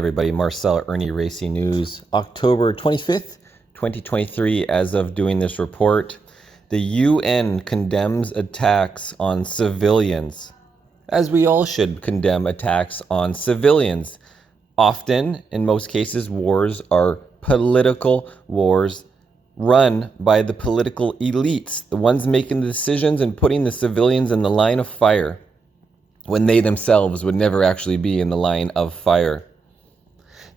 Everybody, Marcel, Irnieracing News, October 25th, 2023. As of doing this report, the UN condemns attacks on civilians, as we all should condemn attacks on civilians. Often, in most cases, wars are political wars run by the political elites, the ones making the decisions and putting the civilians in the line of fire, when they themselves would never actually be in the line of fire.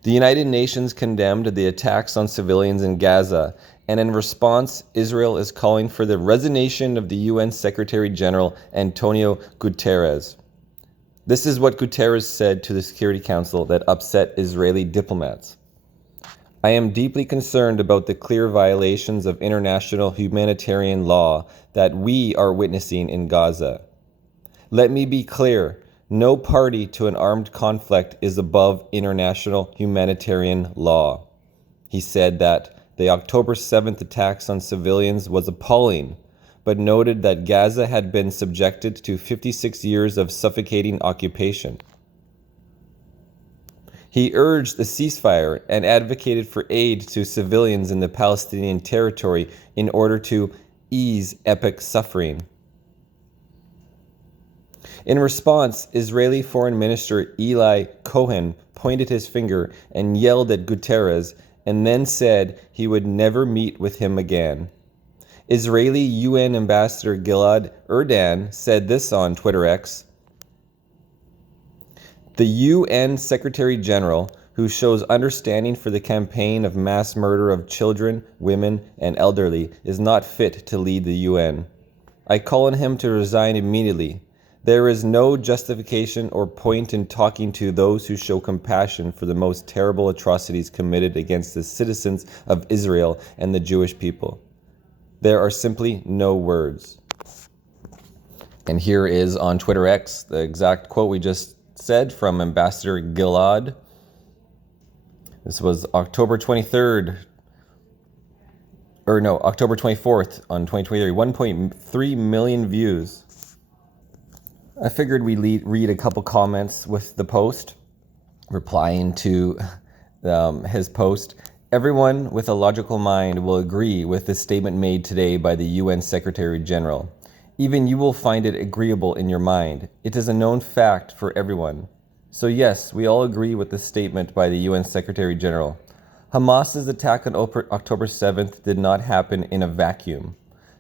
The United Nations condemned the attacks on civilians in Gaza, and in response, Israel is calling for the resignation of the UN Secretary-General Antonio Guterres. This is what Guterres said to the Security Council that upset Israeli diplomats. I am deeply concerned about the clear violations of international humanitarian law that we are witnessing in Gaza. Let me be clear. No party to an armed conflict is above international humanitarian law. He said that the October 7th attacks on civilians was appalling, but noted that Gaza had been subjected to 56 years of suffocating occupation. He urged a ceasefire and advocated for aid to civilians in the Palestinian territory in order to ease epic suffering. In response, Israeli Foreign Minister Eli Cohen pointed his finger and yelled at Guterres and then said he would never meet with him again. Israeli UN Ambassador Gilad Erdan said this on Twitter X: "The UN Secretary-General, who shows understanding for the campaign of mass murder of children, women, and elderly, is not fit to lead the UN. I call on him to resign immediately. There is no justification or point in talking to those who show compassion for the most terrible atrocities committed against the citizens of Israel and the Jewish people. There are simply no words." And here is on Twitter X the exact quote we just said from Ambassador Gilad. This was October 24th on 2023, 1.3 million views. I figured we'd read a couple comments with the post, replying to his post. Everyone with a logical mind will agree with the statement made today by the UN Secretary-General. Even you will find it agreeable in your mind. It is a known fact for everyone. So yes, we all agree with the statement by the UN Secretary-General. Hamas's attack on October 7th did not happen in a vacuum.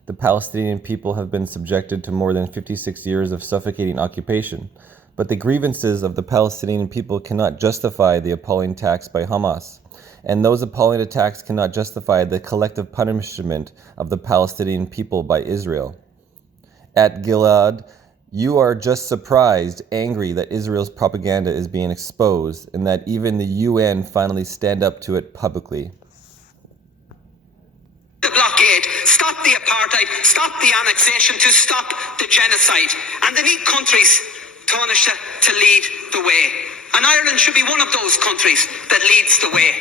The Palestinian people have been subjected to more than 56 years of suffocating occupation, but the grievances of the Palestinian people cannot justify the appalling attacks by Hamas, and those appalling attacks cannot justify the collective punishment of the Palestinian people by Israel. At Gilad, you are just surprised, angry that Israel's propaganda is being exposed, and that even the UN finally stand up to it publicly. Stop the apartheid, stop the annexation, to stop the genocide. And they need countries, Taoiseach, to lead the way. And Ireland should be one of those countries that leads the way.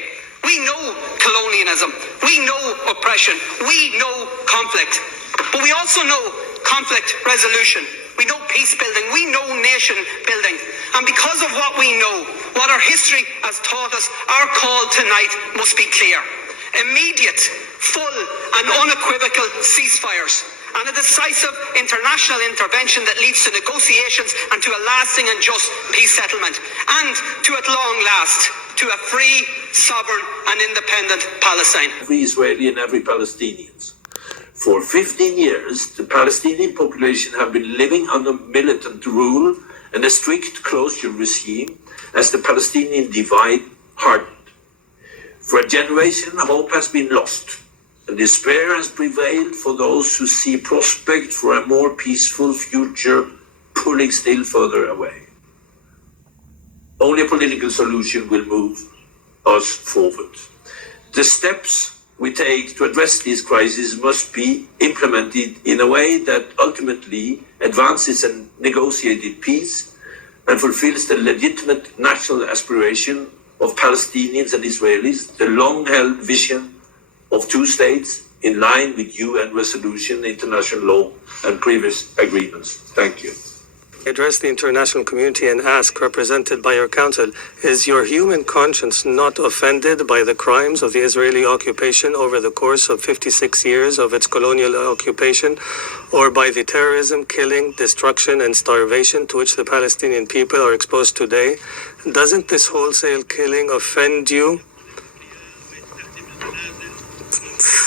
We know colonialism, we know oppression, we know conflict, but we also know conflict resolution. We know peace building, we know nation building. And because of what we know, what our history has taught us, our call tonight must be clear. Immediate, full and unequivocal ceasefires and a decisive international intervention that leads to negotiations and to a lasting and just peace settlement, and to at long last to a free, sovereign and independent Palestine. Every Israeli and every Palestinian. For 15 years, the Palestinian population have been living under militant rule and a strict closure regime as the Palestinian divide hardened. For a generation, hope has been lost, and despair has prevailed for those who see prospect for a more peaceful future pulling still further away. Only a political solution will move us forward. The steps we take to address this crisis must be implemented in a way that ultimately advances a negotiated peace and fulfills the legitimate national aspiration of Palestinians and Israelis, the long-held vision of two states in line with UN resolution, international law, and previous agreements. Thank you. Address the international community and ask, represented by your council, is your human conscience not offended by the crimes of the Israeli occupation over the course of 56 years of its colonial occupation, or by the terrorism, killing, destruction, and starvation to which the Palestinian people are exposed today? Doesn't this wholesale killing offend you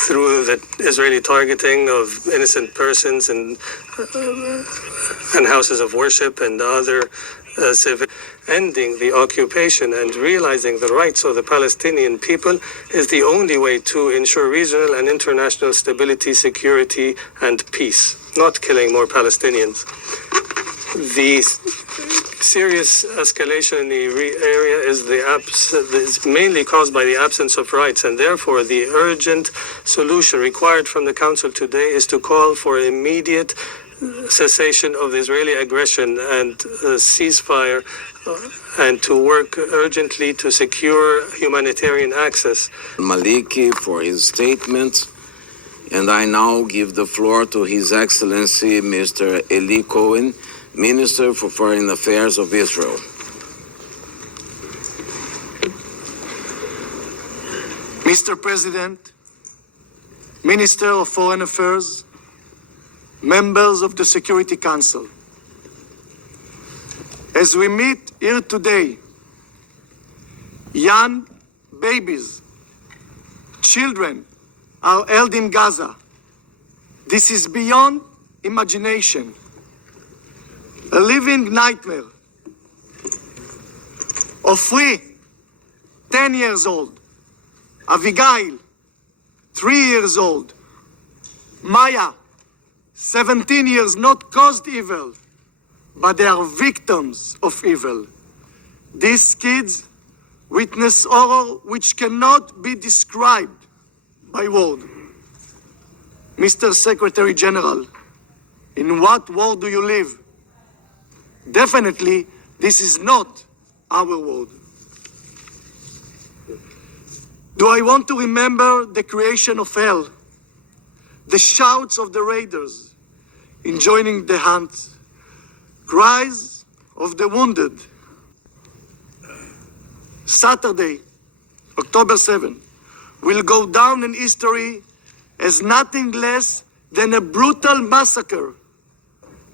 through the Israeli targeting of innocent persons and houses of worship and other civil? Ending the occupation and realizing the rights of the Palestinian people is the only way to ensure regional and international stability, security, and peace, not killing more Palestinians. The serious escalation in the area is mainly caused by the absence of rights, and therefore the urgent solution required from the Council today is to call for immediate cessation of the Israeli aggression and ceasefire, and to work urgently to secure humanitarian access. Maliki for his statement, and I now give the floor to His Excellency Mr. Eli Cohen, Minister for Foreign Affairs of Israel. Mr. President, Minister of Foreign Affairs, members of the Security Council, as we meet here today, young babies, children are held in Gaza. This is beyond imagination, a living nightmare. Ofri, 10 years old, Avigail, 3 years old, Maya, 17 years, not caused evil, but they are victims of evil. These kids witness horror which cannot be described by word. Mr. Secretary-General, in what world do you live? Definitely, this is not our world. Do I want to remember the creation of hell, the shouts of the raiders in joining the hunt, cries of the wounded? Saturday, October 7, will go down in history as nothing less than a brutal massacre.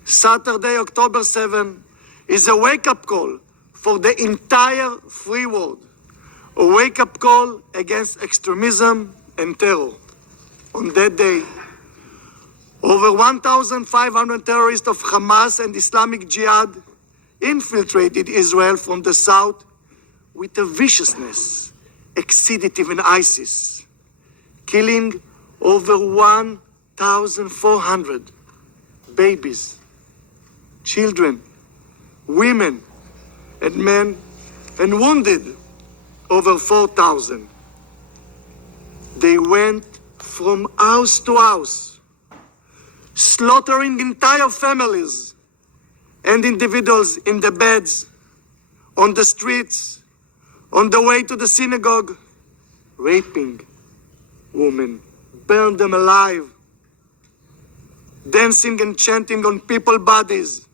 Saturday, October 7, is a wake-up call for the entire free world, a wake-up call against extremism and terror. On that day, over 1,500 terrorists of Hamas and Islamic Jihad infiltrated Israel from the south with a viciousness exceeded even ISIS, killing over 1,400 babies, children, women, and men, and wounded over 4,000. They went from house to house, slaughtering entire families and individuals in the beds, on the streets, on the way to the synagogue, raping women, burned them alive, dancing and chanting on people's bodies.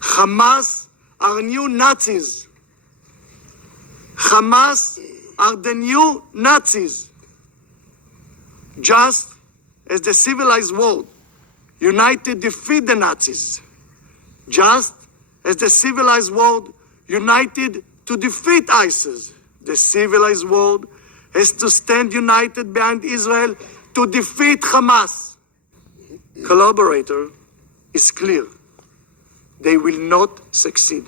Hamas are new Nazis. Hamas are the new Nazis. Just as the civilized world united defeat the Nazis, just as the civilized world united to defeat ISIS, the civilized world has to stand united behind Israel to defeat Hamas. Collaborator is clear. They will not succeed.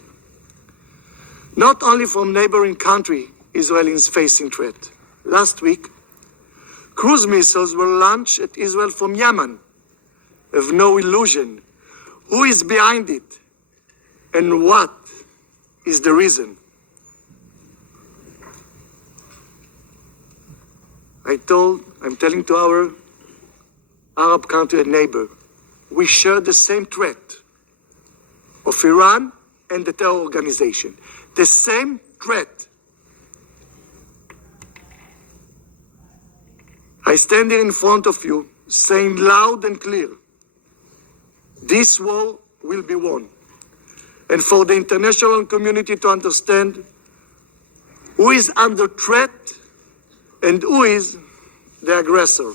Not only from neighboring country, Israel is facing threat. Last week, cruise missiles were launched at Israel from Yemen. Have no illusion who is behind it and what is the reason. I'm telling to our Arab country and neighbor, we share the same threat of Iran and the terror organization. The same threat. I stand here in front of you saying loud and clear, this war will be won, and for the international community to understand who is under threat and who is the aggressor.